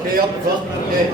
Okay, up the front. Okay.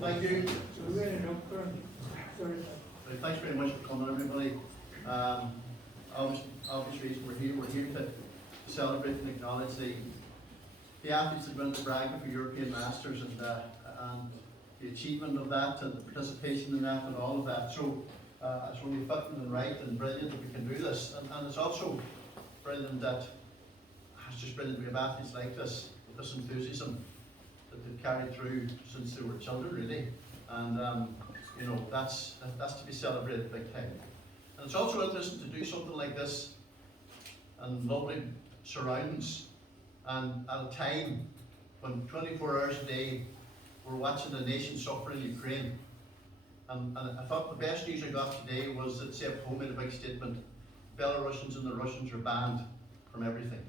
Thank you. Thanks very much for coming, everybody. Obviously, we're here to celebrate and acknowledge the athletes that went to BRAGA for European Masters, and the achievement of that and the participation in that and all of that. So it's only fitting and right and brilliant that we can do this. And it's also brilliant that it's just brilliant we have athletes like this, with this enthusiasm that they've carried through since they were children, really. And you know, that's to be celebrated big time. And it's also interesting to do something like this in lovely surroundings and at a time when 24 hours a day we're watching a nation suffer in Ukraine. And I thought the best news I got today was that CEP Home made a big statement. Belarusians and the Russians are banned from everything.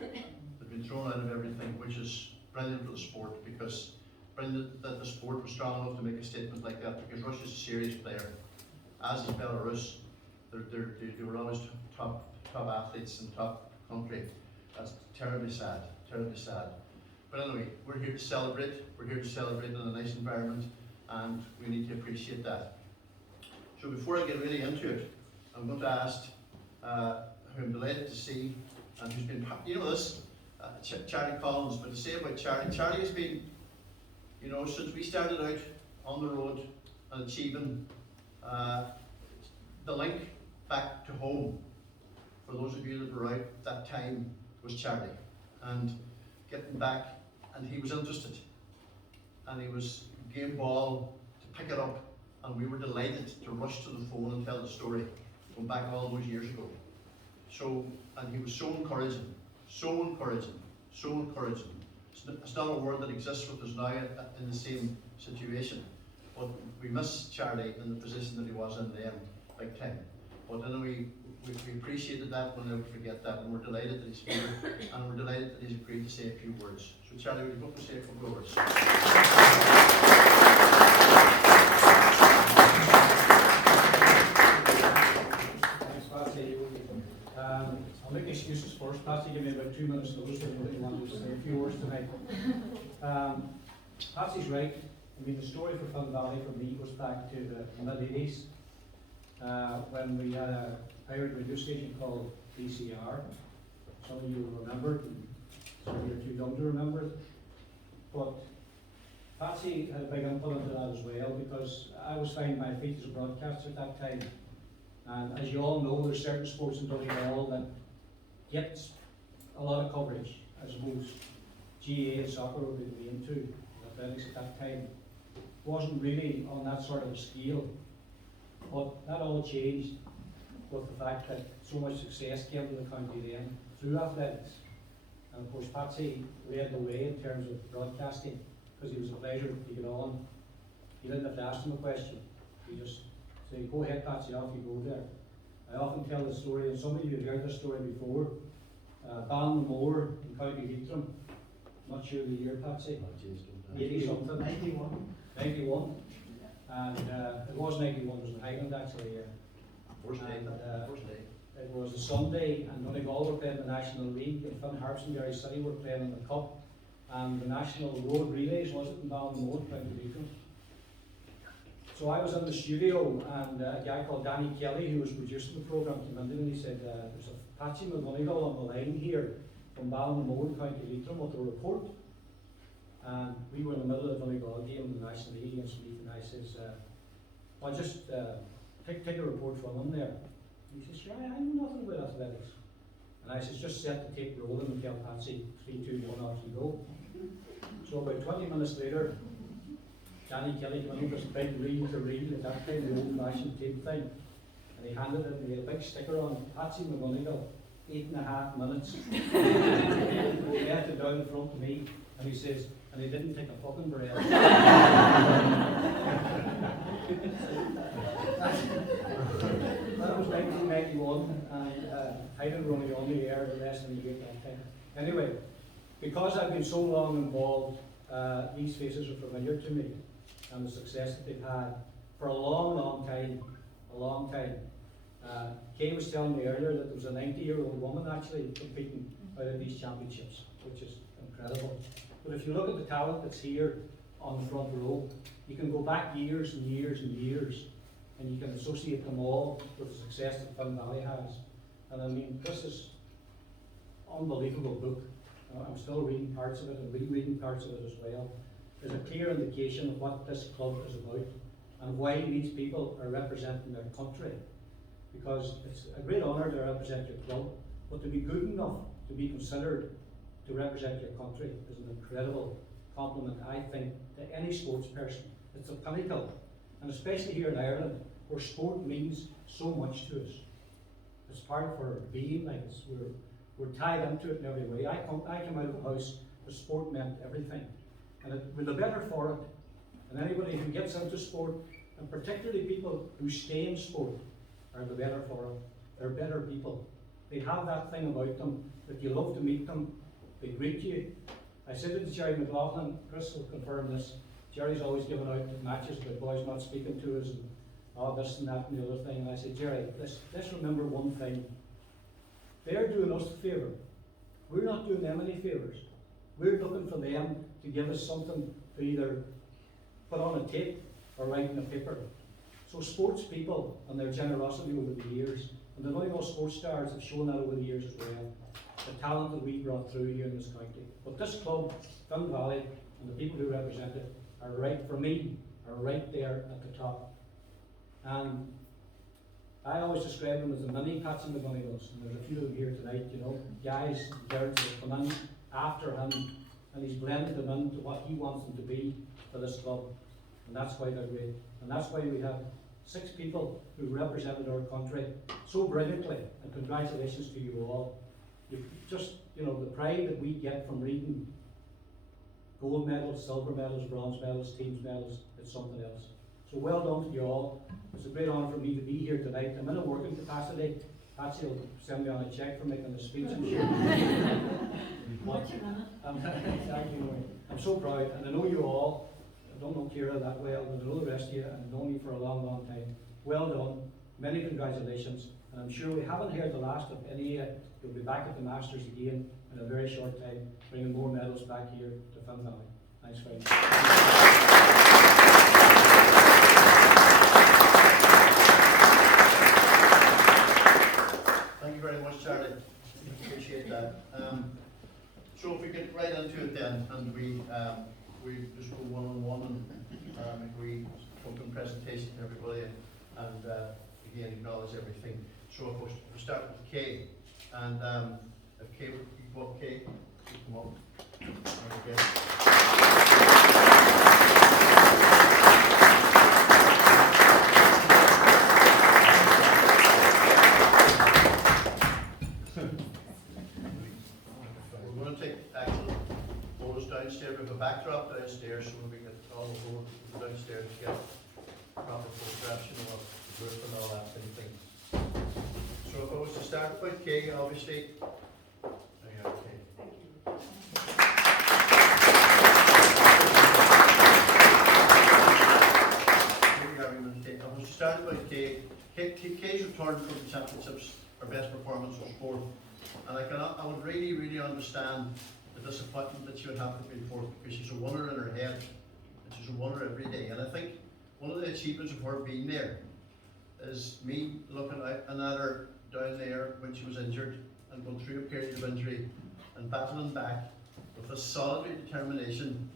They've been thrown out of everything, which is brilliant for the sport, because brilliant that the sport was strong enough to make a statement like that, because Russia's a serious player, as is Belarus. They were always top athletes and top country. That's terribly sad, terribly sad. But anyway, we're here to celebrate. We're here to celebrate in a nice environment, and we need to appreciate that. So before I get really into it, I'm going to ask who I'm delighted to see, and who's been, you know this, Charlie Collins, but to say about Charlie, Charlie has been, you know, since we started out on the road and achieving the link back to home, for those of you that were out that time, was Charlie. And getting back, and he was interested, and he was game ball to pick it up, and we were delighted to rush to the phone and tell the story, going back all those years ago. So, and he was so encouraging, so encouraging, so encouraging. It's not a word that exists with us now in the same situation, but we miss Charlie in the position that he was in then, big time. But anyway, we appreciated that, we'll never forget that, and we're delighted that he's here, and we're delighted that he's agreed to say a few words. So Charlie, would you go up and say a couple of words? Thanks, Patsy. I'll make excuses first. Patsy, give me about 2 minutes notice if you want to say a few words tonight. Patsy's right. I mean, the story for Fun Valley for me goes back to the mid-80s when we had a pirate radio station called BCR. Some of you will remember it, and some of you are too young to remember it. But Patsy had a big input into that as well, because I was finding my feet as a broadcaster at that time. And as you all know, there's certain sports in Donegal that gets a lot of coverage. I suppose GA and soccer would be the main two. Athletics at that time wasn't really on that sort of a scale. But that all changed with the fact that so much success came to the county then through athletics. And of course Patsy led the way in terms of broadcasting, because he was a pleasure to get on. You didn't have to ask him a question. You just say, go ahead Patsy, off you go there. I often tell the story, and some of you have heard this story before, Ballinamore in County Leitrim. Not sure the year, Patsy. 80 something. 91. 91. And it was 91, it was in Highland actually. First day. It was a Sunday, and Donegal were playing the National League, and Finn Harps and Derry City were playing in the Cup, and the National Road Relays, was it, in Ballinamore, County Leitrim. So I was in the studio, and a guy called Danny Kelly, who was producing the programme, came in and he said, there's a Patsy McGonigal on the line here from Ballinamore, County Leitrim, with a report. And we were in the middle of the Donegal game in the National League against Meath, and I says, I'll just take a report from him there. He says, sure, I know nothing about athletics. And I says, just set the tape rolling and tell Patsy, 3, 2, 1, off you go. So about 20 minutes later, Danny Kelly came in with this big reel to reel, at that time, the old-fashioned tape thing. And he handed it, and he had a big sticker on it, Patsy McGonigal, 8.5 minutes. He left it down in front of me, and he says, and he didn't take a fucking breath. That was 1991, and Highland were only on the air less than a year at that time. Anyway, because I've been so long involved, these faces are familiar to me, and the success that they've had for a long, long time. Kay was telling me earlier that there was a 90-year-old woman actually competing out of these championships, which is incredible. But if you look at the talent that's here on the front row, you can go back years and years and years, and you can associate them all with the success that Fun Valley has. And I mean, this is an unbelievable book. I'm still reading parts of it and rereading parts of it as well. is a clear indication of what this club is about and why these people are representing their country. Because it's a great honour to represent your club, but to be good enough to be considered to represent your country is an incredible compliment, I think, to any sports person. It's a pinnacle, and especially here in Ireland, where sport means so much to us. It's part of our being, like we're tied into it in every way. I came out of a house where sport meant everything, and we're the better for it. And anybody who gets into sport, and particularly people who stay in sport, are the better for it. They're better people. They have that thing about them that you love to meet them. They greet you. I said it to Jerry McLaughlin, Chris will confirm this. Jerry's always giving out matches about boys not speaking to us and this and that and the other thing. And I said, Jerry, let's remember one thing. They're doing us a favour. We're not doing them any favours. We're looking for them to give us something to either put on a tape or write in a paper. So sports people and their generosity over the years, and the Donegal sports stars have shown that over the years as well, the talent that we brought through here in this county. But this club, Finn Valley, and the people who represent it are right, for me, are right there at the top. And I always describe them as the mini Pats and the Donegals, and there's a few of them here tonight, you know, guys and girls that have come in after him, and he's blended them into what he wants them to be for this club. And that's why they're great. And that's why we have 6 people who represented our country so brilliantly, and congratulations to you all. You just, you know, the pride that we get from reading gold medals, silver medals, bronze medals, teams medals, it's something else. So well done to you all. It's a great honour for me to be here tonight. I'm in a working capacity. Patsy will send me on a cheque for making the speech, I'm sure. I'm so proud, and I know you all. I don't know Kira that well, but I know the rest of you, and I've known you for a long, long time. Well done. Many congratulations. And I'm sure we haven't heard the last of any yet. You'll be back at the Masters again in a very short time, bringing more medals back here to Finn Valley. Thanks very much. Thank you very much, Charlie. Appreciate that. So if we get right into it then, and we just go one-on-one and make a open presentation to everybody, and again acknowledge everything. So if we start with Kay, and if Kay would go up, Kay, come up. Okay. We're going to take actual photos downstairs. We have a backdrop downstairs, so we get all the photos downstairs to get proper photographs, you know, of the group and all that kind of thing. So if I was to start with Kay, obviously, there you are, Kay. Here we are, Kay. If I was to start with Kay, Kay's return from the championships, her best performance was 4th. And I would really, really understand the disappointment that she would have to be 4th, because she's a winner in her head, and she's a winner every day. And I think one of the achievements of her being there is me looking out and at her down there when she was injured and going through a period of injury and battling back with a solitary determination,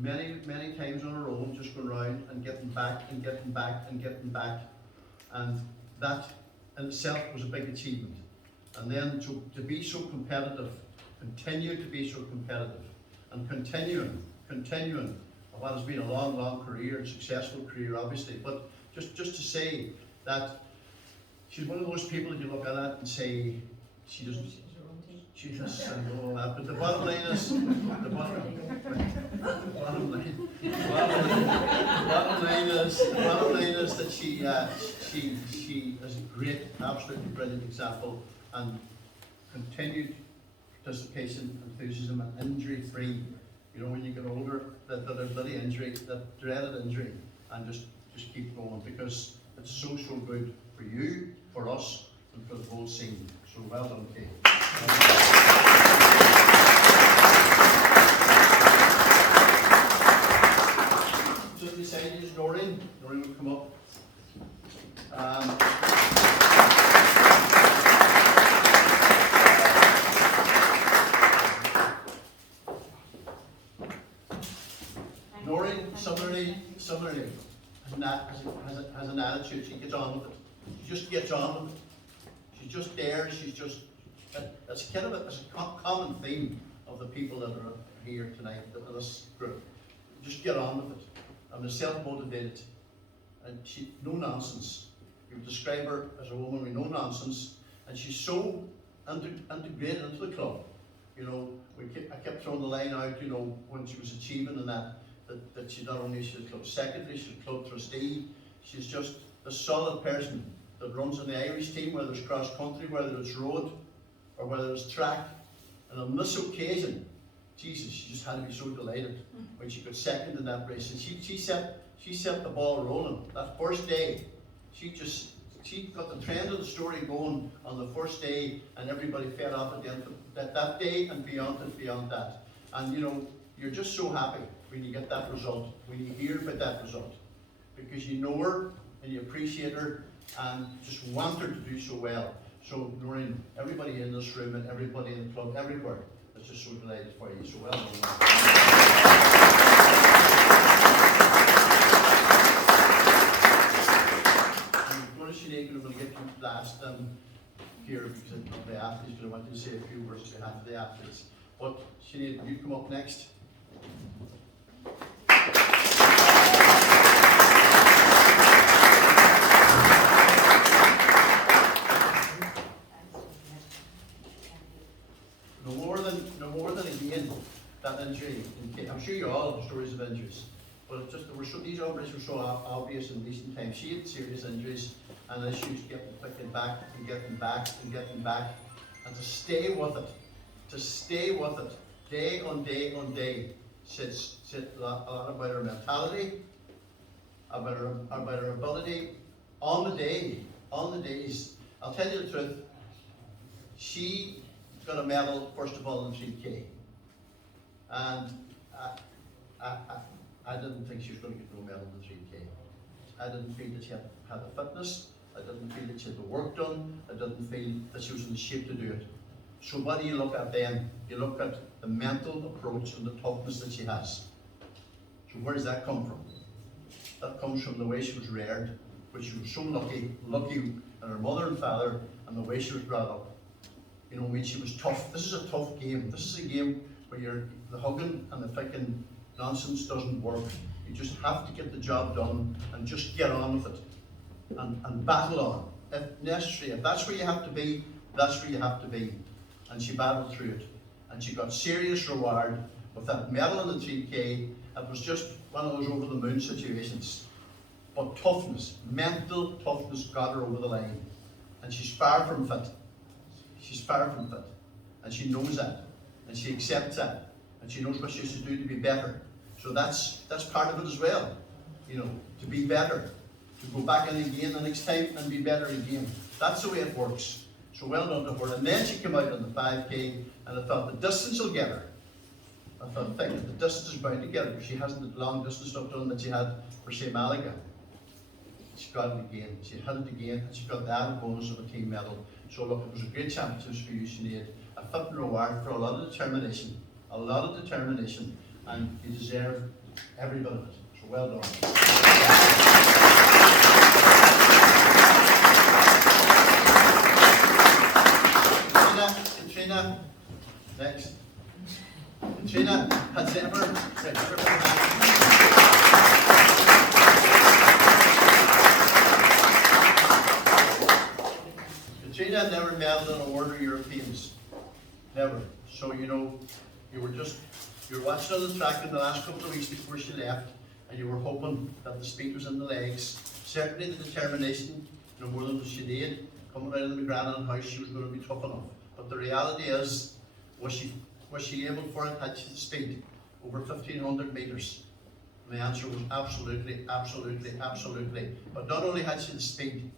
many, many times on her own, just going round and getting back and getting back and getting back. And that in itself was a big achievement. And then to be so competitive, continue to be so competitive, and continuing what has been a long, long career and successful career, obviously. But just to say that she's one of those people that you look at it and say she doesn't. She does and all that. But the bottom line is the bottom line is that she is a great, absolutely brilliant example, and continued participation, enthusiasm, and injury-free. You know, when you get older, that bloody injury, that dreaded injury, and just keep going, because it's so good for you, for us, and for the whole scene. So well done, Kate. Just beside you is Noreen. Noreen will come up. attitude, she gets on with it. She just gets on with it. She's just there, she's just, it's kind of it's a common theme of the people that are here tonight, this group. Just get on with it. And they're self-motivated. And she, no nonsense. You would describe her as a woman with no nonsense. And she's so integrated into the club. You know, I kept throwing the line out, you know, when she was achieving and that she not only she's a club secretary, she's a club trustee, she's just a solid person that runs in the Irish team, whether it's cross country, whether it's road, or whether it's track. And on this occasion, Jesus, she just had to be so delighted when she got second in that race. And she set the ball rolling. That first day, she got the trend of the story going on the first day, and everybody fed off at the end of that day and beyond that. And you know, you're just so happy when you get that result, when you hear about that result, because you know her and you appreciate her and just want her to do so well. So Noreen, everybody in this room and everybody in the club, everywhere, is just so delighted for you. So well done. Sinead, I'm going to get you last here because of the athletes, but I wanted to say a few words on behalf of the athletes. But Sinead, you come up next. No more than again that injury. I'm sure you all have stories of injuries, but it's just these injuries were so obvious in recent times. She had serious injuries and issues getting back and getting back and getting back, and to stay with it, day on day on day, says a lot about her mentality, about her ability on the days. I'll tell you the truth. She got a medal first of all in 3K, and I didn't think she was going to get no medal in 3K. I didn't feel that she had the fitness. I didn't feel that she had the work done. I didn't feel that she was in the shape to do it. So what do you look at then? You look at the mental approach and the toughness that she has. So where does that come from? That comes from the way she was reared, which she was so lucky in her mother and father, and the way she was brought up. You know, I mean, she was tough. This is a tough game. This is a game where the hugging and the ficking nonsense doesn't work. You just have to get the job done and just get on with it and battle on. If necessary, if that's where you have to be, that's where you have to be. And she battled through it. And she got serious reward with that medal in the 3K. It was just one of those over the moon situations. But toughness, mental toughness got her over the line. And she's far from fit. She's far from fit. And she knows that. And she accepts that. And she knows what she has to do to be better. So that's part of it as well. You know, to be better. To go back in again the next time and be better again. That's the way it works. So well done to her. And then she came out on the 5K, and I thought the distance will get her. I thought, the distance is bound to get her, because she hasn't the long distance stuff done that she had for, say, Malaga. She got it again. She had it again, and she got the added bonus of a team medal. So look, it was a great championship for you, Sinead. A fitting reward for a lot of determination, and you deserve every bit of it. So well done. Katrina, next. Katrina has never Katrina never medalled in a World or Europeans. Never. So you know, you were watching on the track in the last couple of weeks before she left, and you were hoping that the speed was in the legs. Certainly the determination, no more than she did, coming out of the McGrannon house, she was going to be tough enough. But the reality is, was she able for it? Had she the speed? Over 1,500 metres? And the answer was absolutely, absolutely, absolutely. But not only had she the speed,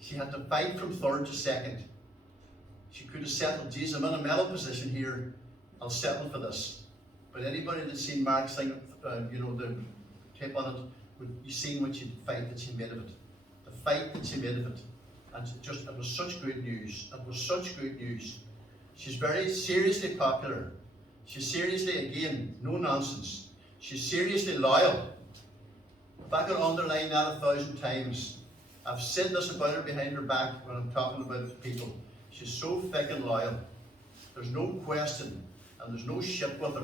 she had to fight from third to second. She could have settled, geez, I'm in a medal position here, I'll settle for this. But anybody that's seen Mark's thing, you know, the tape on it, you've seen what she fight that she made of it. The fight that she made of it. And it was such good news. It was such good news. She's very seriously popular. She's seriously, again, no nonsense. She's seriously loyal. if I could underline that 1,000 times, I've said this about her behind her back when I'm talking about people. She's so thick and loyal. There's no question and there's no shit with her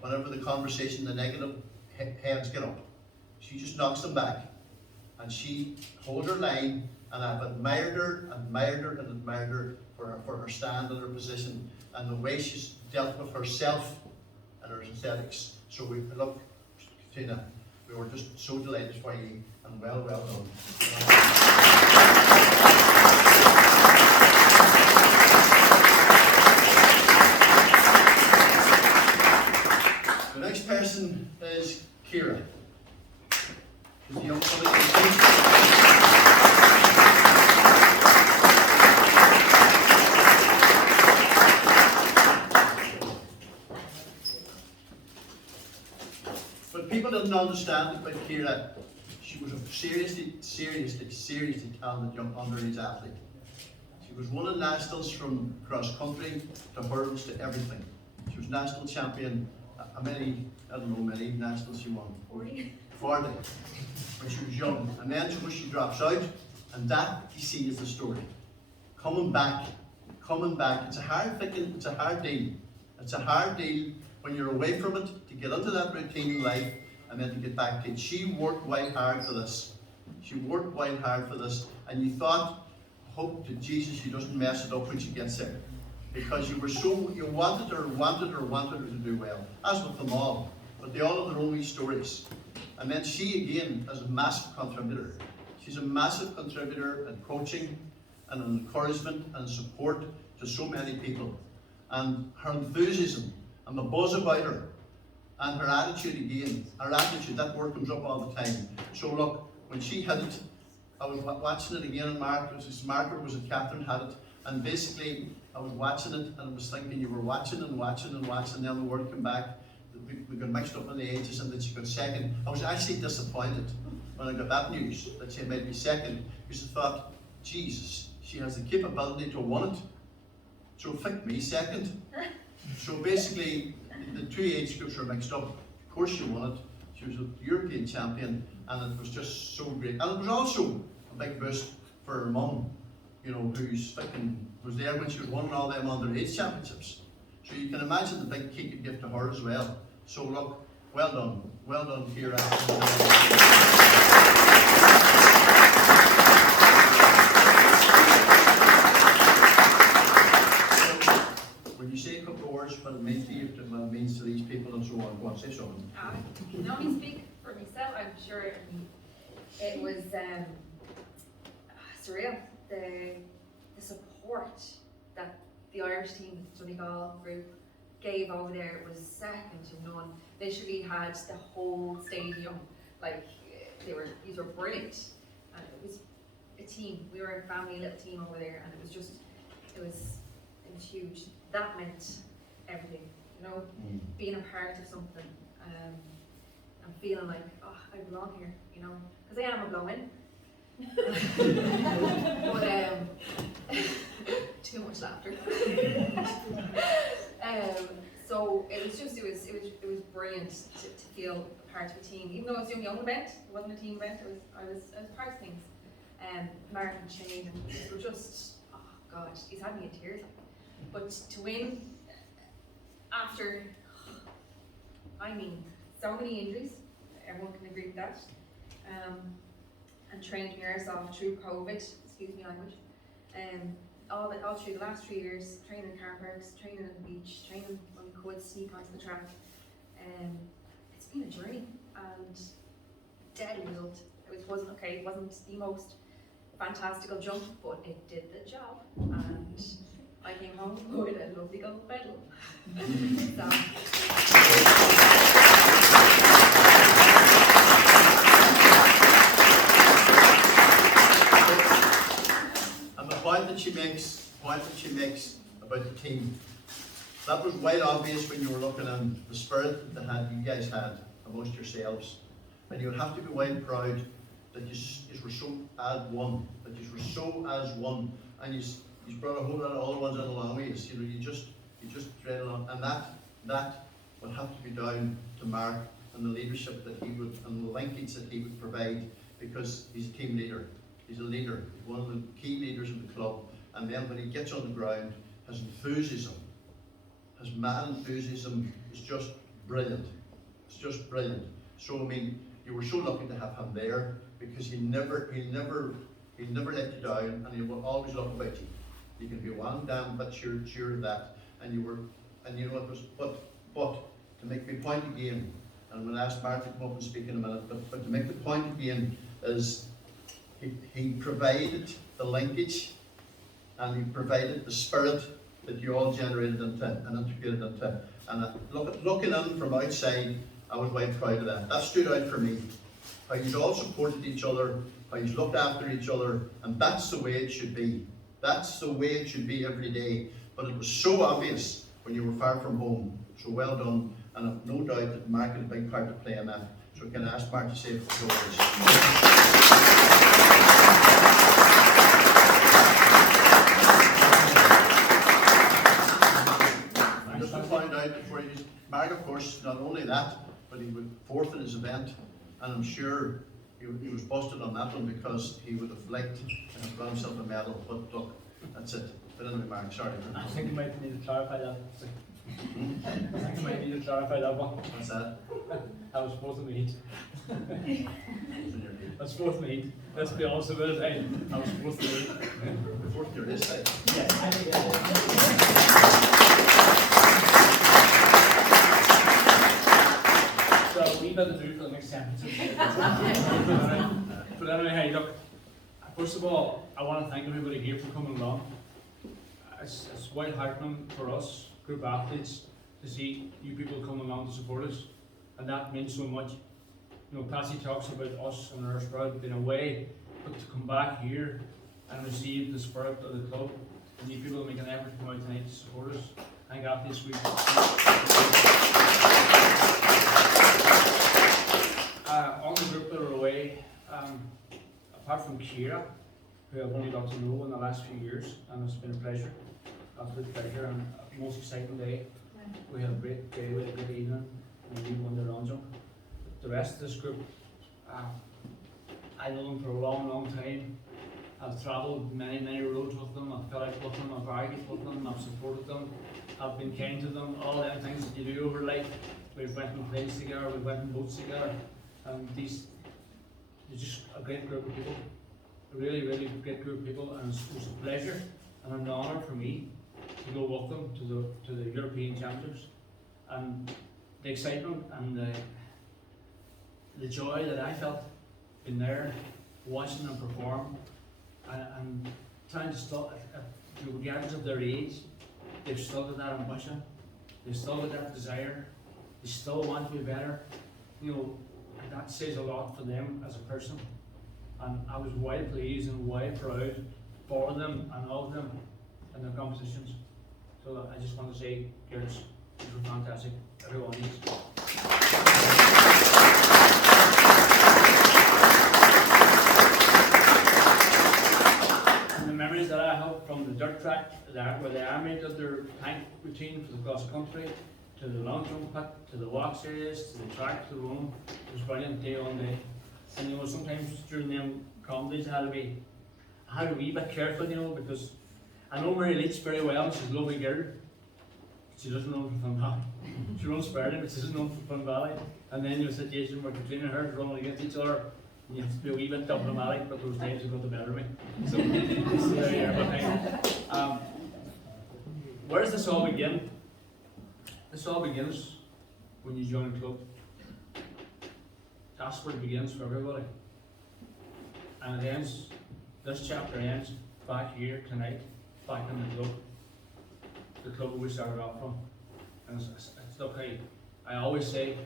whenever the conversation, the negative heads get up. She just knocks them back. And she holds her line, and I've admired her for her stand and her position and the way she's dealt with herself and her aesthetics. So we look, Tina, we were just so delighted for you, and well done. The next person is Kira. She's the young But people didn't understand about Kira. She was a seriously talented young underage athlete. She was won nationals from cross country to hurdles to everything. She was national champion. How many nationals she won? 40. When she was young. And then she drops out, and that, you see, is the story. Coming back. It's a hard deal. It's a hard deal when you're away from it, to get into that routine in life, and then to get back to it. She worked wild hard for this. And you thought, hope to Jesus she doesn't mess it up when she gets there. Because you wanted her to do well, as with them all. But they all have their own wee stories. And then she again is a massive contributor. She's a massive contributor in coaching and encouragement and support to so many people. And her enthusiasm and the buzz about her and her attitude again, that word comes up all the time. So look, when she had it, I was watching it again, and Margaret was it, Catherine had it, and basically I was watching it and I was thinking, you were watching, and then the word came back, we got mixed up in the ages, and then she got second. I was actually disappointed when I got that news, that she made me second, because I thought, Jesus, she has the capability to win it, so pick me second. So basically, the two age groups were mixed up. Of course she won it. She was a European champion, and it was just so great. And it was also a big boost for her mum, was there when she was winning all them underage championships. So you can imagine the big kick it gave to her as well. So look, well done, Kira. When you say a couple of words, what it means to you, what it means to these people, and so on, go on, say something. I can only speak for myself. I'm sure it was surreal. The support that the Irish team, the Donegal group, gave over there was second to none. Literally had the whole stadium, these were brilliant, and it was a team. We were a family, little team over there, and it was huge. That meant everything, being a part of something, and feeling like, oh, I belong here, because I am a blow-in. But too much laughter. So it was brilliant to feel a part of a team, even though it was a young event. It wasn't a team event. I was part of things. Mark and Shane, and we were just, oh God, he's had me in tears. But to win after, so many injuries, everyone can agree with that. And training airsoft through COVID, excuse me language, all through the last 3 years, training in car parks, training on the beach, training when we could sneak onto the track. It's been a journey, and dead result. It wasn't the most fantastical jump, but it did the job, and I came home with a lovely gold medal. And the point that she makes about the team, that was quite obvious when you were looking at the spirit that you guys had amongst yourselves. And you would have to be well proud that you were so as one, and you brought a whole lot of other ones in along with you. You just threaded on, and that would have to be down to Mark and the leadership that he would, and the linkage that he would provide, because he's a team leader. He's a leader, he's one of the key leaders in the club, and then when he gets on the ground, his enthusiasm, his mad enthusiasm is just brilliant. It's just brilliant. So I mean, you were so lucky to have him there, because he'll never let you down, and he will always look about you. You can be one damn bit sure of that. And you know it was, but to make my point again, and I'm going to ask Martin to come up and speak in a minute, but to make the point again is he provided the linkage, and he provided the spirit that you all generated into and integrated into. And looking in from outside, I was quite proud of that. That stood out for me. How you all supported each other, how you looked after each other, and that's the way it should be. That's the way it should be every day. But it was so obvious when you were far from home. So well done, and I've no doubt that Mark had a big part to play in that. So can I ask Mark to say a few words? Just to find out before you, Mark, of course, not only that, but he was fourth in his event, and I'm sure he was busted on that one, because he would have liked to have got himself a medal. But look, that's it. But anyway, Mark, sorry. I think you might need to clarify that. I think you might need to clarify that one. What's that? I was fourth in the heat. I was fourth in the heat. Let's be honest about it. I was fourth in the heat. Fourth in your race, eh? So we better do for the next 10 minutes. But anyway, hey, look. First of all, I want to thank everybody here for coming along. It's quite heartening for us, group athletes, to see you people come along to support us, and that means so much. You know, Patsy talks about us and our spirit being away, but to come back here and receive the spirit of the club, and you people make an effort to come out tonight to support us. I think athletes week. On the group that are away, apart from Kira, who I've only got to know in the last few years, and it's been a pleasure, absolute pleasure, and most exciting day. We had a great day, we had a good evening, and we won the Ronjo. The rest of this group, I know them for a long time. I've travelled many roads with them, I've got out with them, I've argued with them, I've supported them, I've been kind to them, all the things that you do over life. We've went on planes together, we've went on boats together, and they're just a great group of people. A really great group of people, and it was a pleasure and an honour for me to go with them to the European Championships, and the excitement and the joy that I felt in there, watching them perform, and trying to stop, regardless of their age, they've still got that ambition, they've still got that desire, they still want to be better. You know, that says a lot for them as a person. And I was well pleased and well proud for them and of them in their competitions. So I just want to say, girls, you were fantastic. Everyone is. And the memories that I have from the dirt track, where the army did their tank routine for the cross country, to the long jump pit, to the walk series, to the track, to the room, it was brilliant day on day. And you know, sometimes during them comedies I had a wee bit careful, you know, because I know Mary Leach very well, she's a lovely girl. She doesn't know from Fun Valley. She runs Sperling, but she doesn't know from Fun Valley. And then you have a situation where Katrina and her are running against each other, and you have to be a wee bit diplomatic, but those times have got the better of me. So there you are. Where does this all begin? This all begins when you join a club. That's where it begins for everybody. And it ends, this chapter ends back here tonight, back in the club where we started off from. And it's okay. I always say,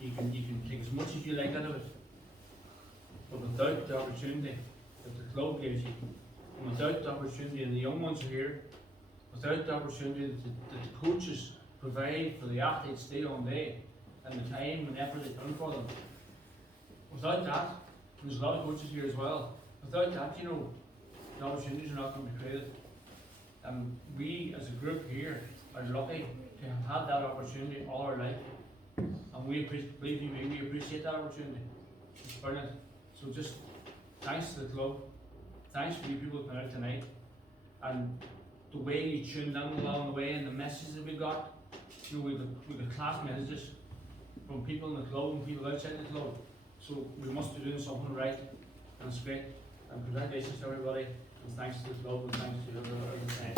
you can take as much as you like out of it, but without the opportunity that the club gives you, and without the opportunity, and the young ones are here, without the opportunity that the coaches provide for the athletes day on day, and the time and effort they put in for them, without that, and there's a lot of coaches here as well, without that, you know, the opportunities are not going to be created. And we as a group here are lucky to have had that opportunity all our life. And and believe me, we appreciate that opportunity. It's brilliant. So just thanks to the club, thanks for you people coming out tonight, and the way you tuned in along the way and the messages that we got. You know, we got class messages from people in the club and people outside the club. So we must be doing something right, and it's great. And congratulations to everybody, and thanks to the club, and thanks to everybody tonight.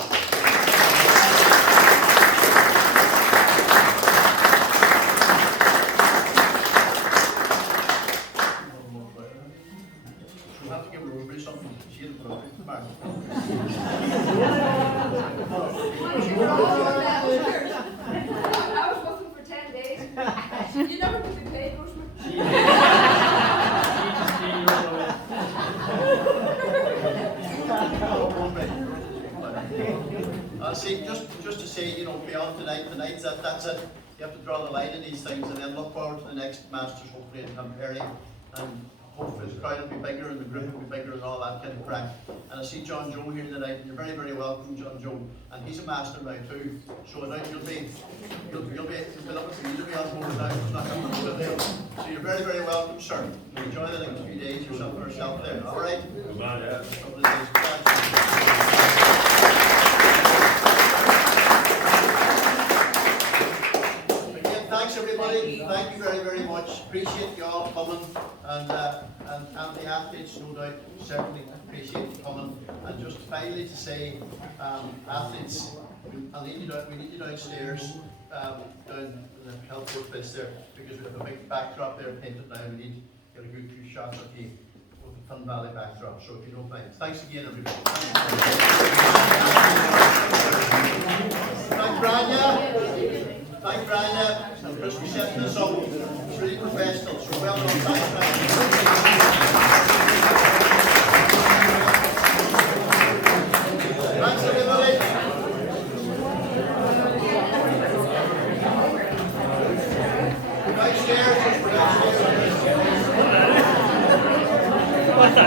We have to give her something. She didn't put up back. I was working for 10 days. You never could be paid, Bushman. See, just to say, you know, beyond tonight's that's it. You have to draw the line in these things, and then look forward to the next Masters, hopefully in Campari, and hopefully the crowd will be bigger and the group will be bigger and all that kind of crack. And I see John Joe here tonight, and you're very, very welcome, John Joe. And he's a master now too, so I know you'll be looking for you to be on board now. It's not going to be a deal. So you're very, very welcome, sir. Enjoy the next few days yourself or yourself there. All right. Yeah. Thanks everybody, thank you very, very much. Appreciate you all coming, and the athletes, no doubt, certainly appreciate you coming. And just finally to say, athletes, we need you downstairs, down in the health court place there, because we have a big backdrop there painted now. We need to get a good few shots of you with the Fun Valley backdrop. So if you don't mind, thanks again everybody. Thank Bragga. Thank Bragga and Chris for setting this up. It's really professional, so well done. Thanks, Bragga. Thanks, everybody. Downstairs.